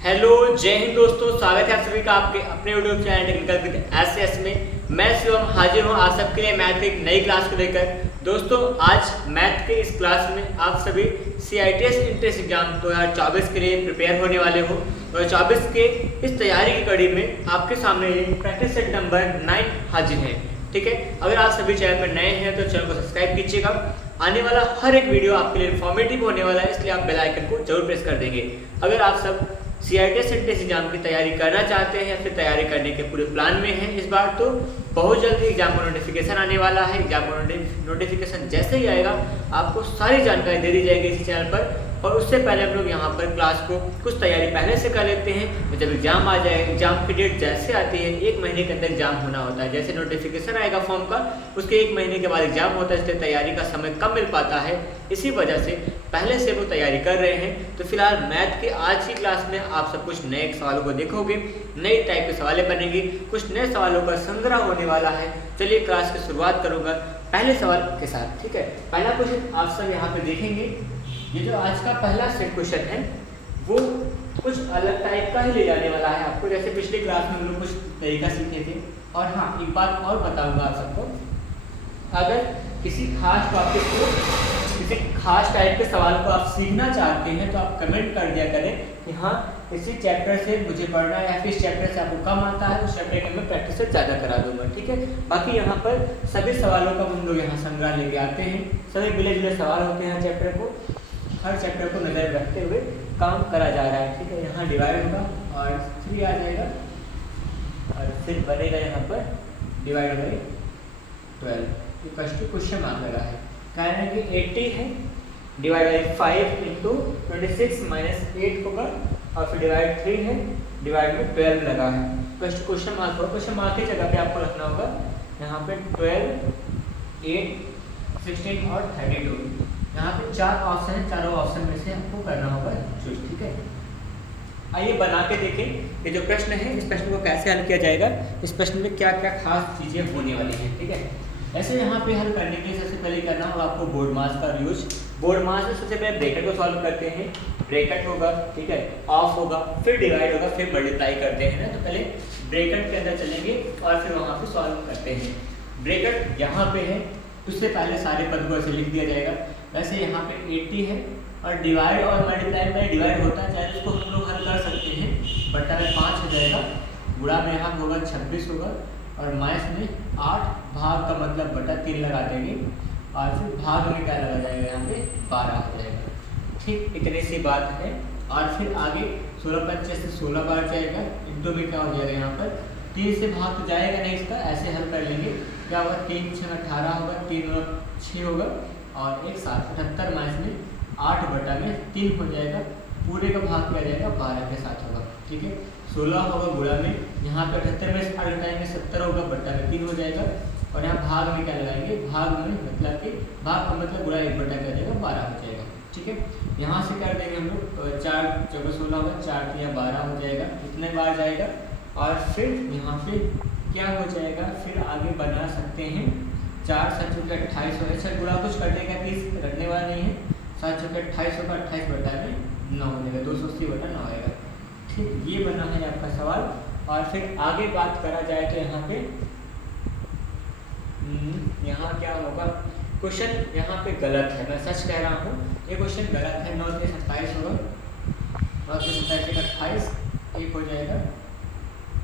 Hello जय हिंद दोस्तों, स्वागत है आप सभी का आपके अपने YouTube channel technical with SS में। मैं शिवम हाजिर हूँ आप सबके लिए मैथ की एक नई क्लास को लेकर। दोस्तों आज मैथ के इस क्लास में आप सभी CITS एंट्रेंस एग्जाम 2024 के लिए प्रिपेयर होने वाले हो। 2024 के इस तैयारी की कड़ी में आपके सामने प्रैक्टिस सेट नंबर 9 हाजिर है। ठीक है, अगर आप सभी चैनल पर नए हैं तो चैनल को सब्सक्राइब कीजिएगा। आने वाला हर एक वीडियो आपके लिए इन्फॉर्मेटिव होने वाला है, इसलिए आप बेल आइकन को जरूर प्रेस कर देंगे। अगर आप सब CITS एंट्रेंस एग्जाम की तैयारी करना चाहते हैं या फिर तैयारी करने के पूरे प्लान में हैं इस बार, तो बहुत जल्दी एग्जाम का नोटिफिकेशन आने वाला है। एग्जाम का नोटिफिकेशन जैसे ही आएगा आपको सारी जानकारी दे दी जाएगी इसी चैनल पर। और उससे पहले हम लोग यहाँ पर क्लास को कुछ तैयारी पहले से कर लेते हैं। तो जब एग्जाम आ जाए, एग्जाम की डेट जैसे आती है 1 महीने के अंदर एग्जाम होना होता है। जैसे नोटिफिकेशन आएगा फॉर्म का उसके 1 महीने के बाद एग्जाम होता है, इसलिए तैयारी का समय कम मिल पाता है। इसी वजह से पहले से वो तैयारी कर रहे हैं। तो फिलहाल मैथ के आज की क्लास में आप सब कुछ नए सवालों को देखोगे, नई टाइप के सवालें बनेंगी, कुछ नए सवालों का संग्रह होने वाला है। चलिए क्लास की शुरुआत करूँगा पहले सवाल के साथ। ठीक है, पहला क्वेश्चन आप सब यहाँ पे देखेंगे। ये जो आज का पहला सेट क्वेश्चन है वो कुछ अलग टाइप का ही ले जाने वाला है आपको, जैसे पिछली क्लास में हम लोग कुछ तरीका सीखे थे। और हाँ, एक बात और बताऊंगा आप सबको, अगर किसी खास टॉपिक को, किसी खास टाइप के सवाल को आप सीखना चाहते हैं तो आप कमेंट कर दिया करें कि हाँ इसी चैप्टर से मुझे पढ़ना है या फिर इस चैप्टर से आपको कम आता है, उस चैप्टर के मैं प्रैक्टिस से ज़्यादा करा दूंगा। ठीक है, बाकी यहाँ पर सभी सवालों का हम लोग यहाँ संग्रह लेके आते हैं। सभी मिले जुले सवाल होते हैं, चैप्टर को, हर चैप्टर को नजर रखते हुए काम करा जा रहा है। ठीक है, यहाँ डिवाइड होगा और 3 आ जाएगा और फिर बनेगा यहाँ पर divide by 12 equals to question mark लगा है। कहना है कि 80 है डिवाइड बाई 5 इंटू 26 माइनस 8 होगा और फिर डिवाइड 3 है डिवाइड में 12 लगा है। फर्स्ट क्वेश्चन मार्क होगा, क्वेश्चन मार्क की जगह पे आपको रखना होगा यहाँ पे 12, 8, 16 और 32। यहाँ पे 4 ऑप्शन है, चारों ऑप्शन में से आपको करना होगा चूज। ठीक है, आइए बना के देखें ये जो प्रश्न है, इस प्रश्न को कैसे हल किया जाएगा, इस प्रश्न में क्या क्या खास चीज़ें होने वाली हैं। ठीक है, ऐसे यहाँ पे हल करने के लिए सबसे पहले करना होगा आपको बोर्ड मास का यूज। बोर्ड मास में सबसे पहले ब्रैकेट को सॉल्व करते हैं। ब्रैकेट होगा, ठीक है, ऑफ होगा, फिर डिवाइड होगा, फिर मल्टीप्लाई करते हैं ना। तो पहले ब्रैकेट के अंदर चलेंगे और फिर वहाँ पे सॉल्व करते हैं। ब्रैकेट यहाँ पे है, उससे पहले सारे पद को ऐसे लिख दिया जाएगा। वैसे यहाँ पे 80 है और डिवाइड और मल्टीप्लाई में डिवाइड होता है, चाहे उसको हम लोग हल कर सकते हैं। बटा में 5 हो जाएगा, गुणा में यहाँ होगा 26 होगा और माइनस में 8, भाग का मतलब बटा 3 लगा देंगे और फिर भाग में क्या लगा जाएगा, यहाँ पे 12 हो जाएगा। ठीक, इतनी सी बात है। और फिर आगे 16 25 से 16 बार जाएगा, इंटू में क्या हो जाएगा, यहाँ पर 3 से भाग तो जाएगा नहीं इसका, ऐसे हल कर लेंगे। क्या होगा, 3 6 18 होगा, 3 और 6 होगा और 1 7 78 माइनस में 8 बटा में 3 हो जाएगा। पूरे का भाग क्या जाएगा, 12 के साथ होगा। ठीक है, 16 होगा गुणा में, यहाँ पे 78 में 8 घटाएंगे 70 होगा, बटा में 3 हो जाएगा और यहाँ भाग में क्या लगाएंगे, भाग में मतलब कि भाग का मतलब गुणा 1 बटा क्या जाएगा, 12 हो जाएगा। ठीक है, यहाँ से कर देंगे हम लोग 4 14 16 होगा, 4 3 12 हो जाएगा, इतने बार जाएगा। और फिर यहाँ पे क्या हो जाएगा, फिर आगे बना सकते हैं 4 7 चौके 28 होगा। अच्छा, गुणा कुछ कर देगा, 30 रखने वाला नहीं है, 7 चौके 28 होगा, 28 बटा में 9 हो जाएगा, 280 बटा 9 आएगा। ठीक, ये बना है आपका सवाल। और फिर आगे बात करा जाए तो यहाँ पे यहाँ क्या होगा, क्वेश्चन यहाँ पे गलत है, मैं सच कह रहा हूँ, ये क्वेश्चन गलत है। 9 से 27 होगा, 9 से 27 28 1 हो जाएगा,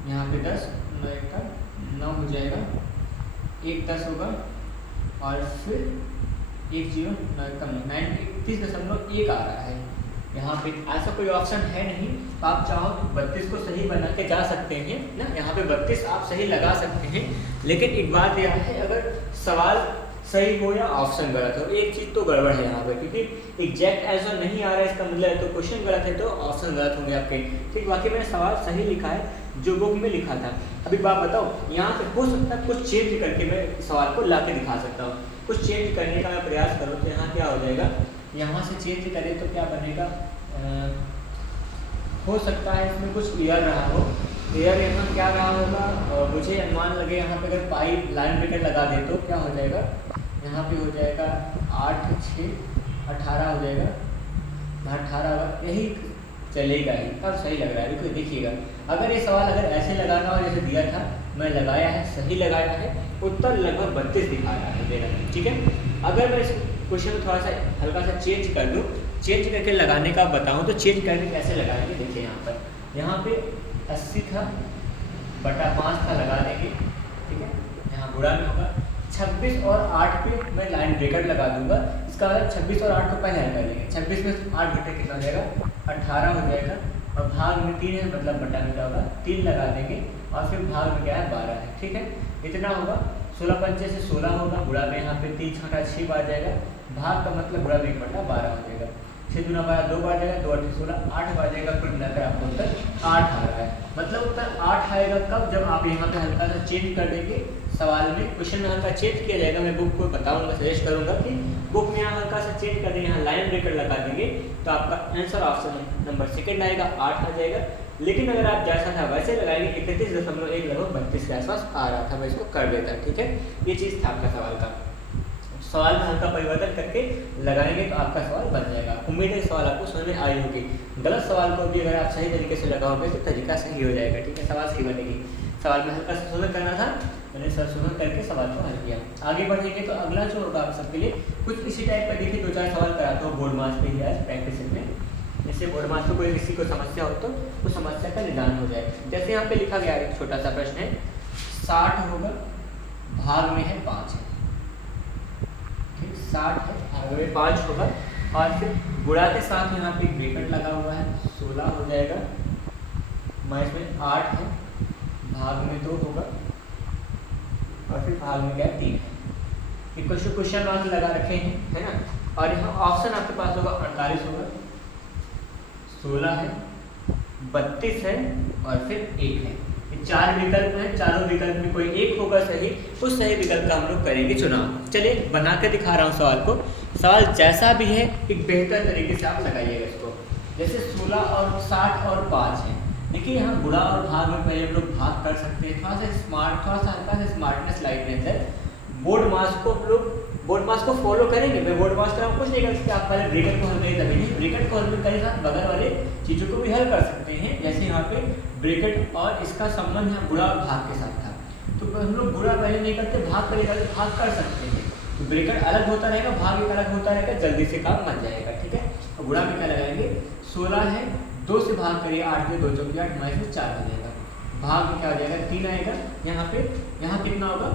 यहाँ पे 10 9 1 का 9 हो जाएगा, 1 10 होगा और फिर 1 0 9 1 का 39.1 आ रहा है। यहाँ पे ऐसा कोई ऑप्शन है नहीं, तो आप चाहो तो 32 को सही बना के जा सकते हैं ना, यहाँ पे 32 आप सही लगा सकते हैं। लेकिन एक बात यह है, अगर सवाल सही हो या ऑप्शन गलत हो, एक चीज़ तो गड़बड़ है यहाँ पे, क्योंकि एग्जैक्ट आंसर नहीं आ रहा है, इसका मतलब है तो क्वेश्चन गलत है तो ऑप्शन गलत होंगे आपके। ठीक, बाकी मैंने सवाल सही लिखा है जो बुक में लिखा था। अभी बात बताओ, यहाँ पे हो सकता है कुछ चेंज करके मैं सवाल को ला के दिखा सकता हूँ। कुछ चेंज करने का मैं प्रयास करूँ तो यहाँ क्या हो जाएगा, यहाँ से चेंज करें तो क्या बनेगा, हो सकता है इसमें कुछ एयर रहा हो। एयर यहाँ क्या रहा होगा, मुझे अनुमान लगे यहाँ पे अगर पाई लाइन ब्रैकेट लगा दे तो क्या हो जाएगा, यहाँ पे हो जाएगा 8 6 18 हो जाएगा, 18 होगा, यही चलेगा ही। अब सही लग रहा है, देखो देखिएगा, अगर ये सवाल अगर ऐसे लगाना और जैसे दिया था, मैं लगाया है, सही लगाया है, उत्तर लगभग 32 दिखा रहा है मेरा, ठीक है। अगर मैं इस क्वेश्चन को थोड़ा सा हल्का सा चेंज कर दूँ, चेंज करके लगाने का बताऊँ तो चेंज करके कैसे लगाएंगे, देखिए यहाँ पे 80 था बटा 5 था, लगा देंगे, ठीक है। यहाँ गुणा में होगा 26 और 8 पे मैं लाइन ब्रेकेट लगा दूंगा। इसका मतलब 26 और 8 को पहले हल कर लेंगे। 26 में 8 घटे कितना हो जाएगा, 18 हो जाएगा, और भाग में 3 है, मतलब बटा में क्या होगा 3 लगा देंगे, और फिर भाग में क्या है 12 है, ठीक है। इतना होगा 16 पंचे से 16 होगा, गुणा में यहाँ पे 3 छठा 6 बार जाएगा, भाग का मतलब गुणा में 1/12 हो जाएगा। 6 दूना 12 2 बार जाएगा, 2 8 16 8 बार जाएगा, कुल मिलाकर आपको उत्तर 8 आ रहा है। मतलब उत्तर 8 आएगा कब, जब आप यहाँ पे हल्का सा चेंज कर देंगे सवाल में, क्वेश्चन में हल्का चेंज किया जाएगा। मैं बुक को बताऊंगा, सजेस्ट करूंगा कि बुक में यहाँ हल्का सा चेंज कर देंगे, यहाँ लाइन ब्रेकर लगा देंगे, तो आपका आंसर ऑप्शन नंबर सेकंड आएगा, 8 आ जाएगा। लेकिन अगर आप जैसा था वैसे लगाएंगे 31.1 लगभग 32 के आसपास आ रहा था, मैं इसको कर देता, ठीक है। ये चीज़ था आपका सवाल का। सवाल में हल्का परिवर्तन करके लगाएंगे तो आपका सवाल बन जाएगा। उम्मीद है सवाल आपको समझ में आई होगी। गलत सवाल को भी अगर आप सही तरीके से लगाओगे तो तरीका सही हो जाएगा, ठीक है, सवाल सही बनेगी। सवाल में हल्का संशोधन करना था, मैंने संशोधन करके सवाल को हल किया। आगे बढ़ेंगे तो अगला जो होगा आप सबके लिए कुछ इसी टाइप का, देखिए 2-4 सवाल कराता हूँ बोर्ड मार्क्स पे ही आज प्रैक्टिस में, जैसे बोर्ड मार्क्स में कोई किसी को समस्या हो तो उस समस्या का निदान हो जाए। जैसे यहाँ पे लिखा गया एक छोटा सा प्रश्न है, 60 होगा, भाग में है 5 है, 60 है, भाग में 5 होगा, और फिर गुणा के साथ यहाँ पे एक ब्रैकेट लगा हुआ है, 16 हो जाएगा, माइनस में 8 है, भाग में 2 होगा, और फिर भाग में क्या 3 है। ये क्वेश्चन मार्क लगा रखे हैं, है ना। और यहाँ ऑप्शन आपके पास होगा 48 होगा, 16 है, 32 है, और फिर 1 है। 4 विकल्प हैं, चारों विकल्प में कोई एक होगा सही, उस सही विकल्प का हम लोग करेंगे चुनाव। चलिए बना के दिखा रहा हूँ सवाल को। सवाल जैसा भी है एक बेहतर तरीके से आप लगाइएगा इसको। जैसे 16 और 60 और 5 है, देखिए यहाँ गुणा और भाग में पहले हम लोग भाग कर सकते हैं, थोड़ा सा स्मार्ट, थोड़ा सा हल्का सा स्मार्टनेस लाइटनेस है। बोर्ड मार्क्स को हम लोग बोर्ड मार्क्स को फॉलो करेंगे। मैं बोर्ड मार्क्स का कुछ नहीं कर सकते, आप पहले ब्रैकेट को हल करिए, तभी नहीं ब्रैकेट को हल करने साथ बगल वाले चीज़ों को भी हल कर सकते हैं। जैसे यहाँ पे ब्रैकेट और इसका संबंध यहाँ गुणा और भाग के साथ था, तो हम लोग गुणा पहले नहीं करते, भाग करेगा तो भाग कर सकते हैं। तो ब्रैकेट अलग होता रहेगा, भाग एक अलग होता रहेगा, जल्दी से काम बन जाएगा, ठीक है। और गुणा में क्या लगाएंगे, 16 है, 2 से भाग करिए, 8 में 2 चौकी 8, माइनस में 4 हो जाएगा, भाग में क्या हो जाएगा 3 आएगा। यहाँ पे यहाँ कितना होगा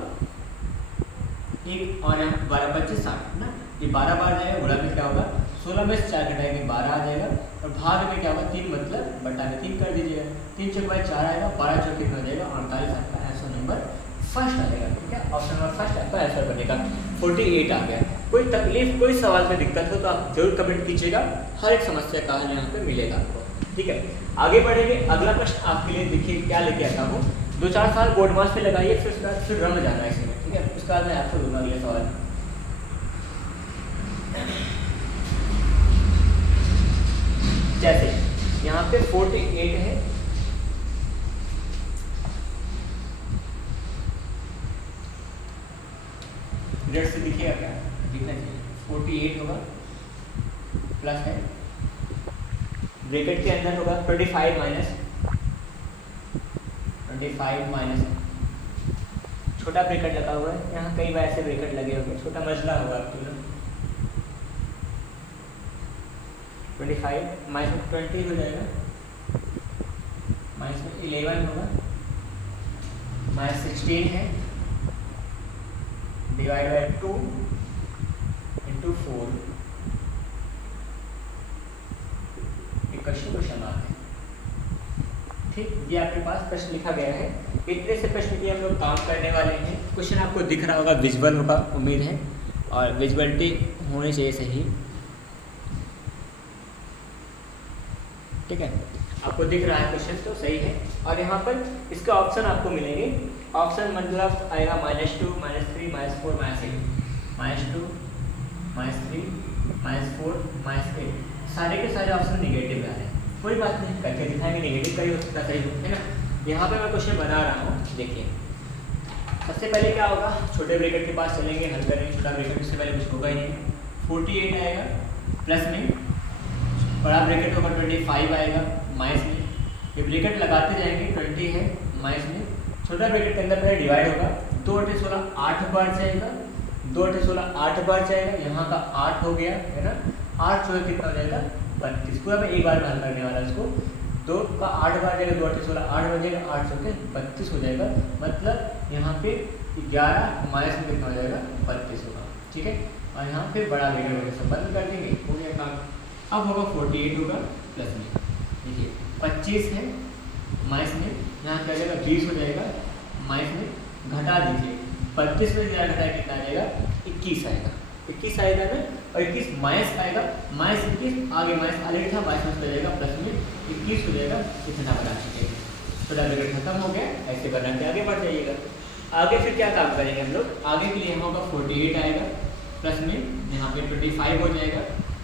1, और यहाँ 12 बच्चे 60 ना, ये 12 बार जाएगा, गुणा में क्या होगा 16 में से 4 घटाएंगे 12 आ जाएगा, और भाग में क्या होगा 3, मतलब बटा में 3 कर दीजिएगा, 3 चौक 4 आएगा, 12 चौक कितना हो जाएगा 48, आपका आंसर नंबर फर्स्ट आएगा, ठीक है। ऑप्शन नंबर फर्स्ट आपका आंसर बनेगा। 48 आ गया। कोई तकलीफ, कोई सवाल में दिक्कत हो तो आप जरूर कमेंट कीजिएगा, हर एक समस्या का हल यहाँ पे मिलेगा आपको, ठीक है। आगे बढ़ेंगे, अगला प्रश्न आपके लिए देखिए क्या लेके आता हूँ। 2-4 साल बोर्ड मार्क्स पे लगाइए, फिर उसके बाद फिर रम जाना है इसमें, ठीक है। उसके बाद मैं आपको दूंगा अगले सवाल। जैसे यहाँ पे 48 है, से दिखेगा क्या, दिखना चाहिए 48 होगा, प्लस है, ब्रैकेट के अंदर होगा 25 माइनस, छोटा ब्रैकेट लगा हुआ है, यहाँ कई बार ऐसे ब्रैकेट लगे होंगे, छोटा मजला होगा आपके लिए, 25 माइनस 20 हो जाएगा, माइनस में 11 होगा, माइनस 16 है, divide by 2 into 4, question mark है, ठीक। ये आपके पास प्रश्न लिखा गया है। इतने से प्रश्न की हम लोग काम करने वाले हैं। क्वेश्चन आपको दिख रहा होगा, विजुअल होगा उम्मीद है, और विजुअलिटी होनी चाहिए सही, ठीक है। आपको दिख रहा है क्वेश्चन तो सही है। और यहाँ पर इसके ऑप्शन आपको मिलेंगे। ऑप्शन मतलब आएगा -2, -3, -4, -8, -2, -3, -4, -8, सारे के सारे ऑप्शन निगेटिव आ रहे हैं। कोई बात नहीं, करके दिखाएंगे, निगेटिव का ही हो सकता सही है ना। यहाँ पे मैं क्वेश्चन बना रहा हूँ, देखिए। सबसे पहले क्या होगा, छोटे ब्रैकेट के पास चलेंगे, हल करेंगे। छोटा ब्रैकेट से पहले कुछ होगा ही नहीं, 48 आएगा, प्लस में बड़ा ब्रैकेट होगा 25 आएगा माइनस में, ये ब्रैकेट लगाते जाएंगे 20 है माइनस में, छोटा ब्रैकेट के अंदर पहले डिवाइड होगा, 2 × 16 8 बार जाएगा, 2 × 16 8 बार जाएगा, यहाँ का 8 हो गया है ना, 8 जो है कितना हो जाएगा 32, पूरा मैं एक बार में हल करने वाला इसको, 2 का 8 बार जाएगा, 2 × 16 8 बार जाएगा, 8 के 32 हो जाएगा, मतलब यहाँ पे 11 माइनस में कितना हो जाएगा 32 होगा, ठीक है। और यहाँ पे बड़ा ब्रैकेट वगैरह सब बंद कर देंगे, हो गया काम। अब होगा 48 होगा प्लस में, देखिए 25 है माइनस में, यहाँ क्या जाएगा 20 हो जाएगा माइनस में, घटा दीजिए 32 में ज़रा घटाए कितना आ जाएगा 21 आएगा, 21 आएगा ना, और 21 माइनस आएगा, माइनस 21 आगे माइनस ऑलरेडी था, माइनस में जाएगा प्लस में 21 हो जाएगा, इतना बना दीजिएगा, छोटा ब्रैकेट खत्म हो गया, ऐसे बना के आगे बढ़ जाइएगा। आगे फिर क्या काम करेंगे हम लोग, आगे के लिए हम होगा 48 आएगा प्लस में, यहाँ पे 25 हो जाएगा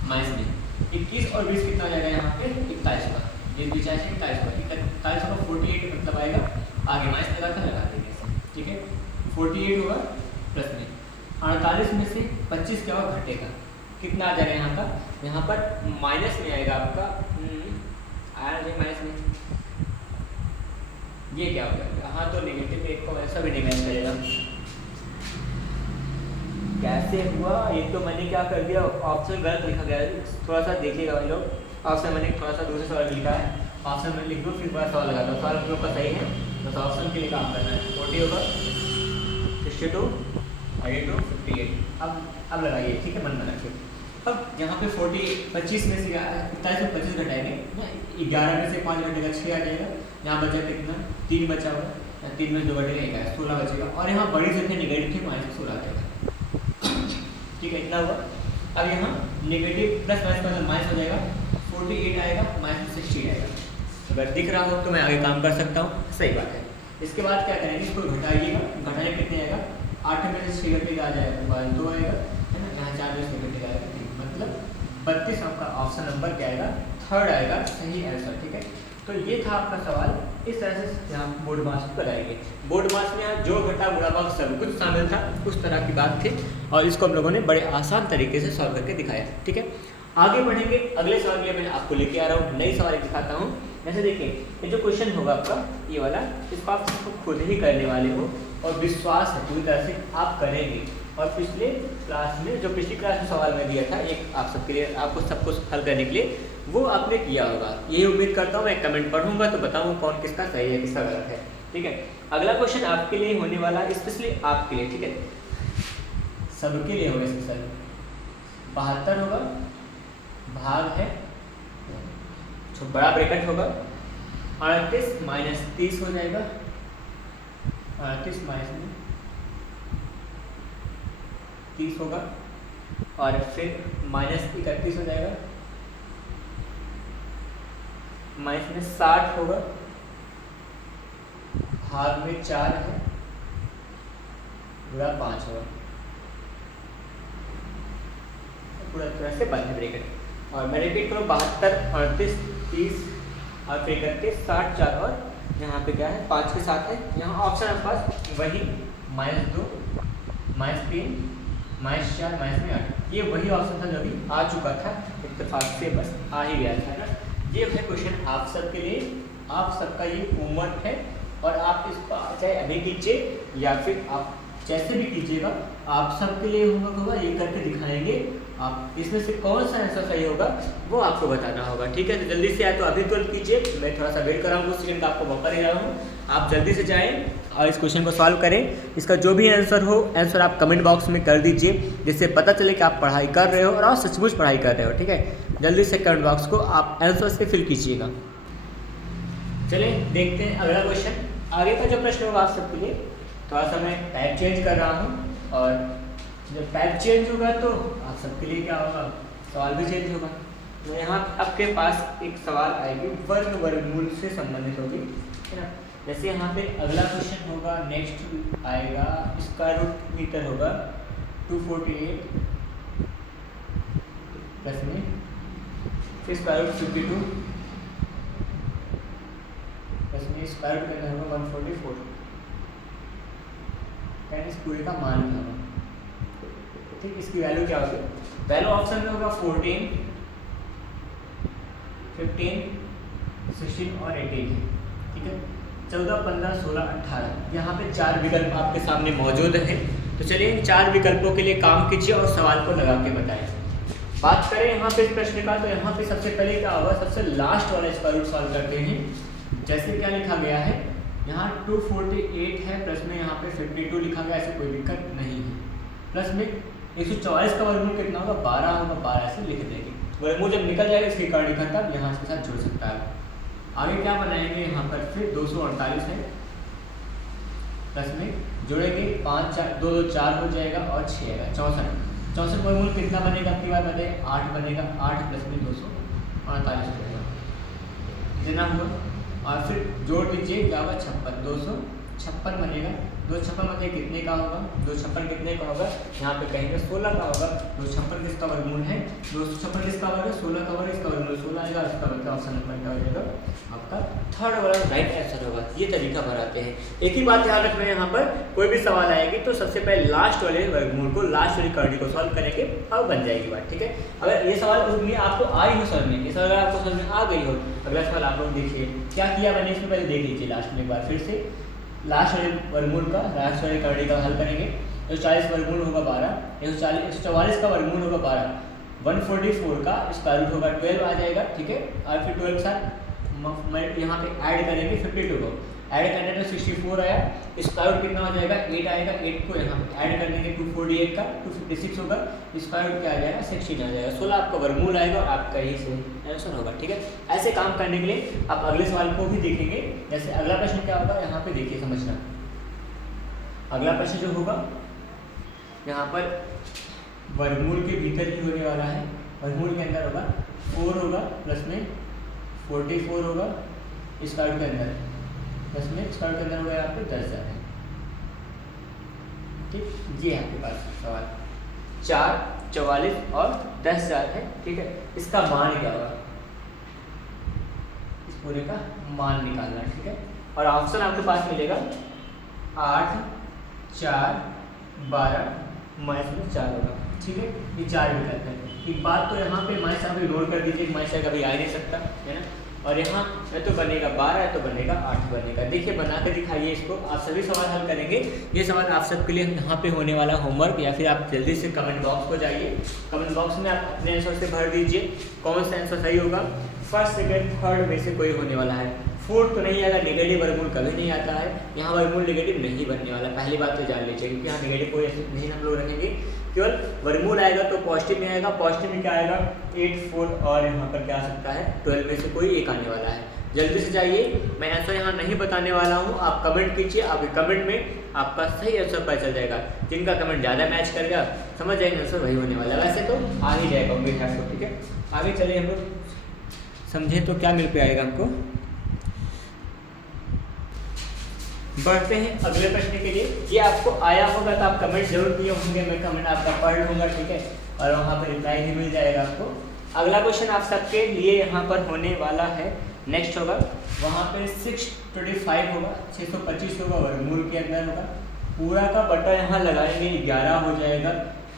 माइनस में, 21 और 20 कितना हो जाएगा यहाँ पे 41 का, ये बीच आए 41 का, 41 का 48 मतलब आएगा, आगे माइनस लगा कर लगा देंगे ऐसे, ठीक है। 48 होगा प्लस में, 48 में से 25 क्या होगा घटेगा, कितना आ जाएगा यहाँ का, यहाँ पर माइनस में आएगा आपका, आया नहीं माइनस में, ये क्या हो जाएगा, हाँ तो नेगेटिव एक को ऐसा भी डिमेंड करेगा, कैसे हुआ, ये तो मैंने क्या कर दिया, ऑप्शन गलत लिखा गया है, थोड़ा सा देखिएगा भाई लोग, ऑप्शन मैंने थोड़ा सा दूसरे सवाल लिखा है, ऑप्शन में लिख दो फिर बड़ा सवाल लगा दो, सवाल हम लोग का सही है तो ऑप्शन के लिए काम करना है। 40 होगा 62 आगे तो 58, अब लगाइए, ठीक है, मन में रखिए। अब यहाँ पे 25 में से 41 में 25 घटाएंगे, 11 में से 5 घटेगा 6 आ जाएगा, यहाँ बचा कितना 3 बचा होगा, 3 में 2 घटेगा 1 आएगा 16 बचेगा, और यहाँ बड़ी संख्या निगेटिव थी माइनस 16 आ जाएगा, ठीक है, इतना हुआ। अब यहाँ नेगेटिव प्लस माइनस का माइनस हो जाएगा, 48 आएगा माइनस 60 आएगा, अगर दिख रहा हो तो मैं आगे काम कर सकता हूँ, सही बात है। इसके बाद क्या करेंगे, इसको घटाइएगा, घटाने कितने आएगा, 8 में से 6 घटेगा आ जाएगा 2 आएगा, है ना, यहाँ 4 में से घटेगा आएगा 3, मतलब 32 आपका ऑप्शन नंबर क्या आएगा, थर्ड आएगा सही आंसर, ठीक है। तो ये था आपका सवाल, इस तरह से यहाँ बोर्ड मार्क्स को लगाएंगे। बोर्ड मार्क्स में यहाँ जो घटा बुरा भाग सब कुछ शामिल था, उस तरह की बात थी, और इसको हम लोगों ने बड़े आसान तरीके से सॉल्व करके दिखाया, ठीक है। आगे बढ़ेंगे, अगले सवाल के लिए मैं आपको लेके आ रहा हूँ, नई सवाल दिखाता हूँ। जैसे देखिए, ये जो क्वेश्चन होगा आपका ये वाला, इसको आप सबको खुद ही करने वाले हो, और विश्वास है पूरी तरह से आप करेंगे। और पिछले क्लास में, जो पिछली क्लास में सवाल मैं दिया था एक आप सबके लिए, आपको सबको हल करने के लिए, वो आपने किया होगा, यही उम्मीद करता हूँ। मैं कमेंट पढ़ूंगा तो बताऊँ कौन किसका सही है किसका गलत है, ठीक है। अगला क्वेश्चन आपके लिए होने वाला है, स्पेशली आपके लिए, ठीक है, सबके लिए होगा स्पेशल। 72 होगा, भाग है, तो बड़ा ब्रैकेट होगा, 38 माइनस 30 हो जाएगा, 38 माइनस में 30 होगा, और फिर माइनस 31 हो जाएगा, माइनस में 60 होगा, भाग में 4 है, गुणा 5 होगा, पूरा तरह से बंद ब्रैकेट। और मैं रिपीट करूँ, 72 38 30 और फिर 31 60 4, और यहाँ पे क्या है 5 के साथ है, यहाँ ऑप्शन आपके पास वही -2 -3 -4 -8, ये वही ऑप्शन था जो भी आ चुका था, इत्तेफाक से बस आ ही गया था ना। ये है क्वेश्चन आप सबके लिए, आप सबका ये होमवर्क है, और आप इसको चाहे अभी कीजिए या फिर आप जैसे भी कीजिएगा, आप सबके लिए होमवर्क होगा, ये करके दिखाएंगे। आप इसमें से कौन सा आंसर सही होगा वो आपको बताना होगा, ठीक है। तो जल्दी से आए तो अभी तुरंत कीजिए, मैं थोड़ा सा वेट कर रहा हूँ, कुछ सेकंड का आपको मौका दे रहा हूँ, आप जल्दी से जाएं और इस क्वेश्चन को सॉल्व करें। इसका जो भी आंसर हो, आंसर आप कमेंट बॉक्स में कर दीजिए, जिससे पता चले कि आप पढ़ाई कर रहे हो और आप सचमुच पढ़ाई कर रहे हो, ठीक है। जल्दी से कमेंट बॉक्स को आप आंसर से फिल कीजिएगा। चलिए देखते हैं अगला क्वेश्चन। आगे का जो प्रश्न होगा आप सबके लिए, थोड़ा सा मैं टाइप चेंज कर रहा हूँ, और जब टाइप चेंज होगा तो आप सबके लिए क्या होगा, सवाल भी चेंज होगा। तो यहाँ आपके पास एक सवाल आएगी, वर्गमूल से संबंधित होगी, है ना। जैसे यहाँ पे अगला क्वेश्चन होगा, नेक्स्ट आएगा स्क्वायर रूट मीटर होगा 248 प्लस में फिर स्क्वायर रूट 52 प्लस में स्क्वायर रूट करना होगा 144, इस पूरे का मान क्या होगा, ठीक। इसकी वैल्यू क्या होगी, वैल्यू ऑप्शन में होगा 14 15, 16 और 18 है, ठीक है। 14, 15, 16, 18 यहाँ पे 4 विकल्प आपके सामने मौजूद हैं। तो चलिए इन 4 विकल्पों के लिए काम कीजिए और सवाल को लगा के बताएं। बात करें यहाँ पे इस प्रश्न का, तो यहाँ पे सबसे पहले क्या होगा, सबसे लास्ट वाला स्क्वायर रूट सॉल्व करते हैं। जैसे क्या लिखा गया है, यहाँ 248 है, प्लस में यहाँ पे 52 लिखा गया, ऐसे कोई दिक्कत नहीं है। प्लस में 144 का वर्गमूल कितना होगा, 12 होगा, 12 से लिख देंगे। वर्गमूल जब निकल जाएगा इसकी कार्ड लिखा था, यहाँ इसके साथ जुड़ सकता है। आगे क्या बनाएंगे, यहाँ पर फिर 248 है, प्लस में जोड़ेंगे 5, 4, 2, 2, 4 हो जाएगा और 6 आएगा, 64। 64 वर्गमूल कितना बनेगा, आपकी बात बताइए, 8 बनेगा। 8 प्लस में 248 बनेगा, इतना हुआ। और फिर जोड़ दीजिए, क्या होगा, 56, 256 बनेगा। 256 मतलब कितने का होगा, 256 कितने का होगा, यहाँ पे कहेंगे 16 का होगा। 256 किसका वर्गमूल है, 256 किसका वर्ग है, 16 का वर्ग, इसका वर्गमूल 16 आएगा। इसका मतलब ऑप्शन नंबर क्या हो जाएगा, आपका थर्ड वाला राइट आंसर होगा। ये तरीका बनाते हैं। एक ही बात ध्यान रखना है, यहाँ पर कोई भी सवाल आएगी तो सबसे पहले लास्ट वाले वर्गमूल को, लास्ट वाली कर्डी को सॉल्व करेंगे, अब बन जाएगी बात, ठीक है। अगर ये सवाल उसमें आपको आई हो समझ में, ये सवाल अगर आपको समझ में आ गई हो, अगला सवाल आप लोग देखिए क्या किया मैंने, इसमें पहले देख लीजिए लास्ट में एक बार फिर से। लास्ट वाले वर्गमूल का, लास्ट वाले कर्डी का हल करेंगे। 140 वर्गमूल होगा 12, 144 का वर्गमूल होगा 12, 144 का स्क्वायर रूट होगा 12 आ जाएगा, ठीक है। और फिर 12 के साथ यहाँ पे ऐड करेंगे 52 को, ऐड करने में 64 आया, स्क्वायर रूट कितना हो जाएगा, 8 आएगा। 8 को यहाँ पे ऐड कर देंगे 248 का, 256 होगा, स्क्वायर रूट क्या आ जाएगा, 16 आ जाएगा। 16 आपका वर्गमूल आएगा और आपका यही सही आंसर होगा, ठीक है। ऐसे काम करने के लिए आप अगले सवाल को भी देखेंगे। जैसे अगला प्रश्न क्या होगा, यहाँ पे देखिए समझना। अगला प्रश्न जो होगा, यहाँ पर वर्गमूल के भीतर ही होने वाला है। वर्गमूल के अंदर होगा 4 होगा, प्लस में 44 होगा, स्क्वायर रूट के अंदर, प्लस में स्क्वायर रूट के अंदर होगा यहाँ पे 10,000 है, ठीक। ये आपके पास सवाल 4, 44 और 10,000 है, ठीक है। इसका मान क्या होगा, इस पूरे का मान निकालना है, ठीक है। और ऑप्शन आपके पास मिलेगा 8, 4, 12 माइनस 4 होगा, ठीक है। ये 4 विकल्प है। एक बात तो यहाँ पे माइनस आप नोट कर दीजिए, माइनस से कभी आ ही नहीं सकता है ना। और यहाँ या तो बनेगा 12 या तो बनेगा 8 बनेगा। देखिए बना के दिखाइए इसको, आप सभी सवाल हल करेंगे। ये सवाल आप सबके लिए यहाँ पे होने वाला होमवर्क, या फिर आप जल्दी से कमेंट बॉक्स को जाइए, कमेंट बॉक्स में आप अपने आंसर से भर दीजिए कौन सा आंसर सही होगा। फर्स्ट, सेकंड, थर्ड में से कोई होने वाला है। फोर्थ तो नहीं आएगा, नेगेटिव वर्गमूल कभी नहीं आता है, यहाँ वर्गमूल नेगेटिव नहीं बनने वाला, पहली बात तो जान लीजिए, क्योंकि यहाँ नेगेटिव कोई नहीं हम लोग रखेंगे, केवल वर्गमूल आएगा तो पॉजिटिव में आएगा। पॉजिटिव में क्या आएगा, 8, 4 और यहाँ पर क्या आ सकता है, 12 में से कोई एक आने वाला है। जल्दी से जाइए, मैं आंसर यहाँ नहीं बताने वाला हूँ, आप कमेंट कीजिए, आपके कमेंट में आपका सही आंसर पता चल जाएगा। जिनका कमेंट ज़्यादा मैच करेगा समझ जाएंगे आंसर वही होने वाला है, वैसे तो आ ही जाएगा उम्मीद है आपको, ठीक है। आगे चलिए हम लोग समझे तो क्या मिल पे आएगा हमको। बढ़ते हैं अगले प्रश्न के लिए। ये आपको आया होगा तो आप कमेंट जरूर किए होंगे, मैं कमेंट आपका पढ़ लूँगा, ठीक है, और वहाँ पर रिप्लाई भी मिल जाएगा आपको। अगला क्वेश्चन आप सबके लिए यहाँ पर होने वाला है, नेक्स्ट होगा, वहाँ पे 625 होगा, 625 होगा, वर्गमूल के अंदर होगा, पूरा का बटा यहाँ लगाएंगे 11 हो जाएगा,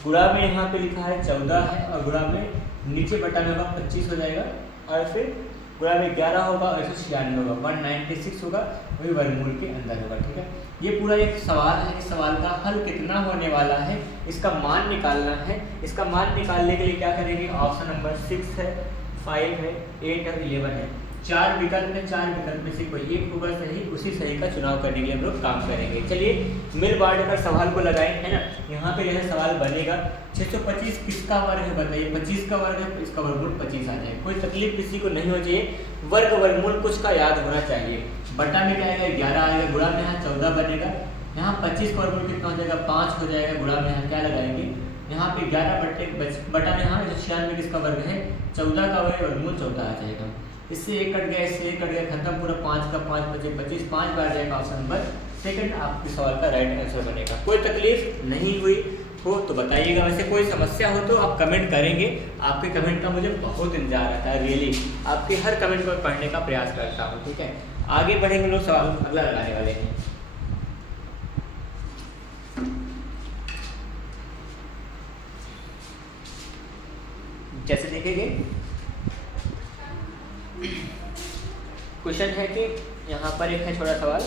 गुणा में यहाँ पे लिखा है 14 है, और गुणा में नीचे बटा में होगा 25 हो जाएगा, और फिर गुणा में 11 होगा और 196 होगा, 196 होगा, वही वर्गमूल के अंदर होगा, ठीक है। ये पूरा एक सवाल है, इस सवाल का हल कितना होने वाला है, इसका मान निकालना है। इसका मान निकालने के लिए क्या करेंगे, ऑप्शन नंबर 6 है, 5 है, 8 और 11 है, 4 विकल्प है, 4 विकल्प में से कोई एक होगा सही, उसी सही का चुनाव करने के लिए हम लोग काम करेंगे। चलिए मिल बांट कर सवाल को लगाएं, है ना। यहाँ पे यह सवाल बनेगा 625 किसका वर्ग है बताइए, 25 का वर्ग है, तो इसका वर्गमूल 25 आ जाए। कोई तकलीफ किसी को नहीं हो चाहिए, वर्ग वर्गमूल कुछ का याद होना चाहिए। बटा में क्या आएगा, 11 आएगा, गुणा में यहाँ 14 बनेगा, यहाँ 25 का वर्गमूल कितना हो जाएगा, 5 हो जाएगा, गुणा में यहाँ क्या लगाएंगे, यहाँ पे 11 बटा में यहाँ 196 किसका वर्ग है, 14 का वर्गमूल 14 आ जाएगा। इससे एक कट गया, इससे एक कट गया, खत्म, पूरा 5 का 5 बचे 25, 5 बार जाएगा ऑप्शन नंबर सेकंड, आपके सवाल का राइट आंसर बनेगा। कोई तकलीफ नहीं हुई हो तो बताइएगा, वैसे कोई समस्या हो तो आप कमेंट करेंगे, आपके कमेंट का मुझे बहुत इंतजार रहता है, रियली आपके हर कमेंट को पढ़ने का प्रयास करता हूँ, ठीक है। आगे बढ़ेंगे लोग, सवाल अगला लगाने वाले हैं। जैसे देखेंगे क्वेश्चन है कि यहाँ पर एक है छोटा सवाल,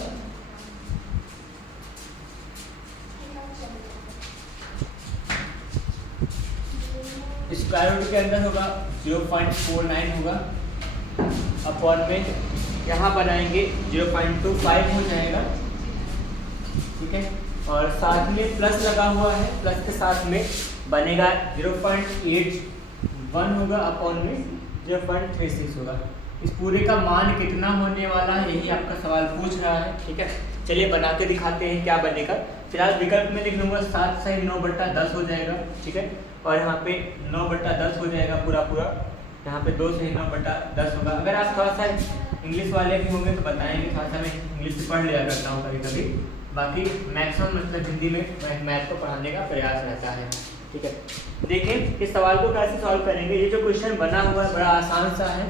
स्क्वायर रूट के अंदर होगा 0.49 होगा अपॉन में यहाँ बनाएंगे 0.25 हो जाएगा, ठीक है। और साथ में प्लस लगा हुआ है, प्लस के साथ में बनेगा 0.81 होगा अपॉन में 0.36 होगा। इस पूरे का मान कितना होने वाला है यही आपका सवाल पूछ रहा है, ठीक है। चलिए बना के दिखाते हैं क्या बनेगा। फिलहाल विकल्प में लिख लूँगा 7 सही 9/10 हो जाएगा, ठीक है। और यहाँ पे 9/10 हो जाएगा पूरा, यहाँ पे 2 सही 9/10 होगा। अगर आप थोड़ा सा इंग्लिश वाले भी होंगे तो बताएंगे, थोड़ा सा मैं इंग्लिश से पढ़ लिया करता हूँ कभी कभी, बाकी मैक्सिमम मतलब हिंदी में मैथ को पढ़ाने का प्रयास रहता है, ठीक है। देखें इस सवाल को कैसे सॉल्व करेंगे। ये जो क्वेश्चन बना हुआ है बड़ा आसान सा है।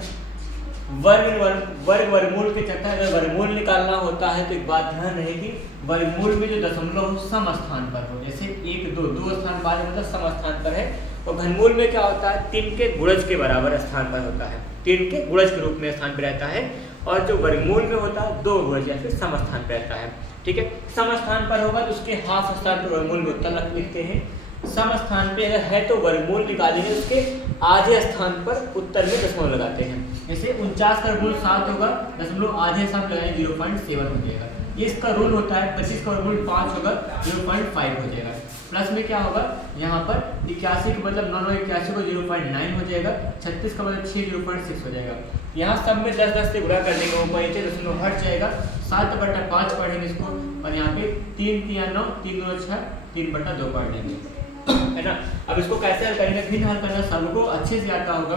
वर्गमूल के चक्कर अगर वर्गमूल निकालना होता है तो एक बात ध्यान रहेगी, वर्गमूल में जो दशमलव हो सम स्थान पर हो, जैसे 1 2 स्थान बाद मतलब सम स्थान पर है। और घनमूल में क्या होता है 3 के गुणज के बराबर स्थान पर होता है, 3 के गुणज के रूप में स्थान पर रहता है। और जो वर्गमूल में होता है 2 गुणज या फिर सम स्थान पर रहता है, ठीक है। सम स्थान पर होगा तो उसके हाफ स्थान पर वर्गमूल में उत्तर लिखते हैं। सम स्थान पे अगर है तो वर्गमूल निकालेंगे, उसके आधे स्थान पर उत्तर में दशमलव लगाते हैं। जैसे 49 का वर्गमूल 7 होगा, दशमलव आधे स्थान लगाएंगे 0.7 हो जाएगा। ये इसका रूल होता है। 25 का वर्गमूल 5 होगा 0.5 हो जाएगा। प्लस में क्या होगा यहाँ पर 81 का मतलब 9 81 को 0.9 हो जाएगा। 36 का मतलब 6 0.6 हो जाएगा। यहाँ सब में 10 से गुणा कर देंगे, ऊपर नीचे दशमलव हट जाएगा। 7/5 पढ़ेंगे इसको, और यहाँ पे 3 3 9 3 2 6 3/2 पढ़ लेंगे, है ना। अब इसको कैसे हल करेंगे, भिन्न हल करना सबको अच्छे से आता होगा।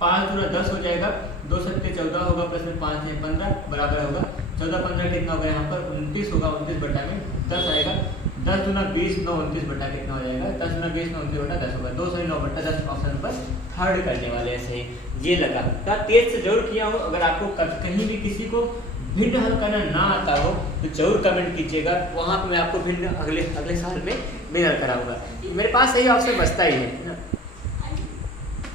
5 दूना 10 हो जाएगा, 2 सत्ते 14 होगा, प्लस में 5 है 15 बराबर होगा 14 15 कितना होगा यहाँ पर 29 होगा, 29/10 आएगा। 10 दूना 20 9 29 कितना हो जाएगा, 10 दूना 20 9 29/10 होगा। 2 सही 9/10 ऑप्शन पर थर्ड करने वाले हैं सही। ये लगा तो तेज से जरूर किया हो। अगर आपको कहीं भी किसी को भिन्न हल करना ना आता हो तो जरूर कमेंट कीजिएगा, वहाँ पर मैं आपको भिन्न अगले साल में भिन्न हल कराऊंगा। मेरे पास सही ऑप्शन बचता ही है ना,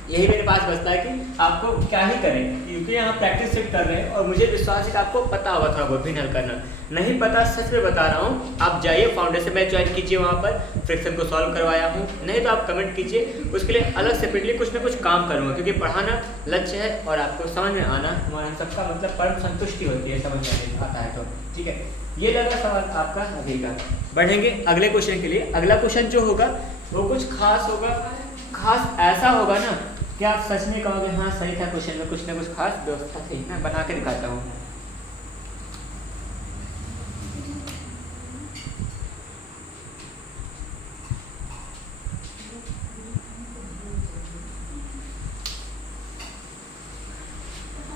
यही मेरे पास बचता है कि आपको क्या ही करें, क्योंकि यहाँ प्रैक्टिस सेट कर रहे हैं और मुझे विश्वास है कि आपको पता होगा थोड़ा बहुत भिन्न हल करना। नहीं पता सच में बता रहा हूँ, आप जाइए फाउंडेशन में ज्वाइन कीजिए, वहाँ पर फ्रैक्शन को सॉल्व करवाया हूँ। नहीं तो आप कमेंट कीजिए, उसके लिए अलग सेपरेटली कुछ ना कुछ काम करूँगा, क्योंकि पढ़ाना लक्ष्य है और आपको समझ में आना हमारा सबका मतलब परम संतुष्टि होती है, समझ में आता है तो, ठीक है। ये लगा सवाल आपका अभी का। बढ़ेंगे अगले क्वेश्चन के लिए। अगला क्वेश्चन जो होगा वो कुछ खास होगा, खास ऐसा होगा ना कि आप सच में कहोगे हाँ सही था, क्वेश्चन में कुछ ना कुछ खास व्यवस्था थी। मैं बना के दिखाता हूँ।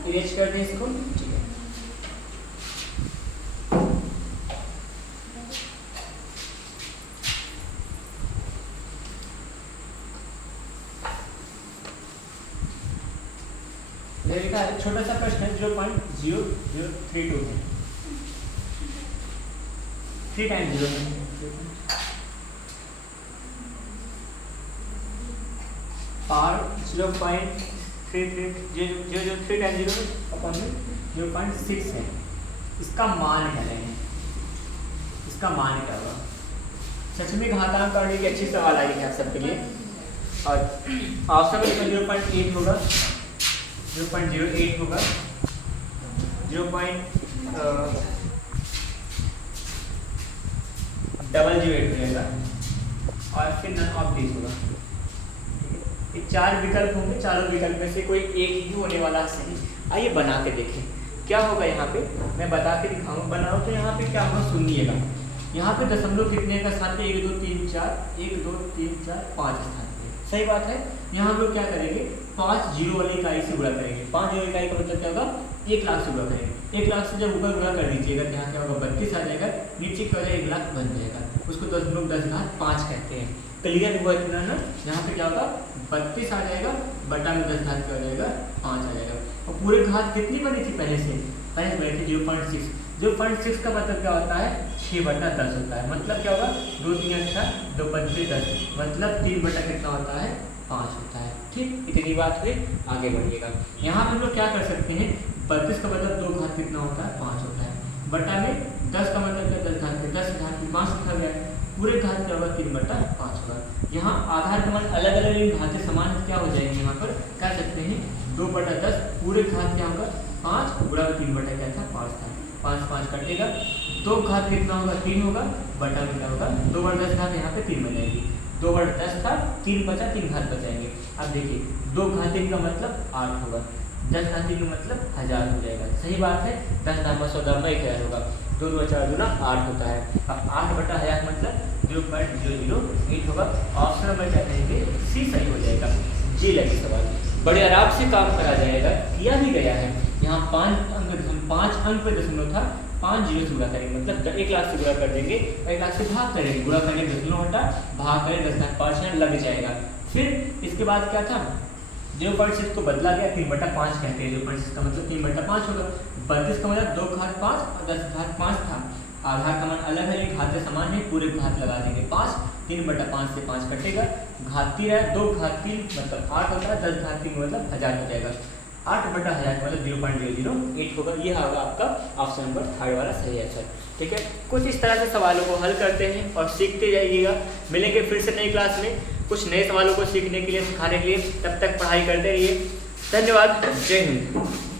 इरेज कर दें इसको, ठीक है। लिखा है छोटा सा प्रश्न है 0.0032 है, 3 टाइम्स 0 है, और 0.33 जो 3 टाइम्स 0 अपॉन में 0.6 है। इसका मान क्या है, इसका मान क्या होगा। सच में घातांक करने की अच्छी सवाल आई है आप सबके लिए। और ऑप्शन में 0.8 होगा, 0.08 होगा, 0.008 हो जाएगा, और फिर नन ऑफ दिस होगा। ये 4 विकल्प होंगे, चारों विकल्प में से कोई एक ही होने वाला सही। आइए बना के देखें क्या होगा। यहाँ पे मैं बता के दिखाऊंगा, बनाओ तो यहाँ पे क्या होगा सुनिएगा। यहाँ पे दशमलव कितने का स्थान पे 1 2 3 4 1 2 3 4 5 स्थान पे, सही बात है। यहाँ हम लोग क्या करेंगे 5 जीरो वाली इकाई से गुणा करेंगे। 5 जीरो इकाई का मतलब क्या होगा 1 लाख से गुणा करेंगे। 1 लाख से जब ऊपर गुणा कर दीजिएगा यहाँ क्या होगा 32 आ जाएगा, नीचे क्या हो जाएगा 1 लाख बन जाएगा। उसको 10×10⁵ कहते हैं। क्लियर हुआ इतना ना। यहाँ पे क्या होगा 32 आ जाएगा, बटा में 10 घात क्या हो जाएगा 5 आ जाएगा। और पूरे घात कितनी बनी थी पहले से, पहले बनी थी 0.6। 0.6 का मतलब क्या होता है 6/10 होता है। मतलब क्या होगा 2 3 6 2 5 10, मतलब 3 बटा कितना होता है 5 होता है। ठीक, इतनी बात हुई, आगे बढ़िएगा। यहाँ हम लोग क्या कर सकते हैं, 32 का मतलब 2 घात कितना होता है, 5 होता है, बटा में 10 का मतलब क्या, 10 घात में 10 घात में 5 लिखा गया है, पूरे घात क्या होगा, 3/5 होगा। यहाँ आधार क्रमांक अलग अलग लेकिन घातें समान क्या हो जाएंगे, यहाँ पर कह सकते हैं 2/10 पूरे घात क्या होगा 5 गुणा 3 क्या था 5 था, 5 5 कटेगा, 2 घात कितना होगा 3 होगा, बटा में क्या होगा 2/10 घात यहाँ पे 3 बन 2/10 था, 3 बचा, 3 घात बचाएंगे। अब देखिए 2 घाती का मतलब 8 होगा, 10 घाती का मतलब 1000 हो जाएगा। सही बात है, 10 धामा 100 धामा 1000 होगा, 2 2 4 दूना 8 होता है। अब 8/1000 मतलब 0.008 होगा। ऑप्शन नंबर क्या कहेंगे, सी सही हो जाएगा। जी लगे सवाल, बड़े आराम से काम करा जाएगा, किया भी गया है। यहाँ 5 अंक पे दशमलव था, 5 जीरो से गुणा करेंगे, मतलब 1 लाख से गुणा कर देंगे, 1 लाख से भाग करेंगे, गुणा करेंगे दशमलव हटा, भाग करें 10/5 लग जाएगा। फिर इसके बाद क्या था, 0.6 को बदला गया, 3/5 कहते हैं, 0.6 का मतलब 3/5 होगा। 32 का मतलब 2 घात 5 और 10 घात 5 था, आधार का मान अलग है लेकिन घातें समान है, पूरे घात लगा देंगे 5, 3/5 से 5 कटेगा, घाती रहा 2 घात 3 मतलब 8 होता है, 10 घात 3 मतलब 1000 हो जाएगा, 8/1000 मतलब 0.008 होगा। ये होगा आपका ऑप्शन नंबर 3 वाला सही आंसर। ठीक है, कुछ इस तरह से सवालों को हल करते हैं और सीखते जाइएगा। मिलेंगे फिर से नई क्लास में कुछ नए सवालों को सीखने के लिए, सिखाने के लिए। तब तक पढ़ाई करते रहिए। धन्यवाद, जय हिंद।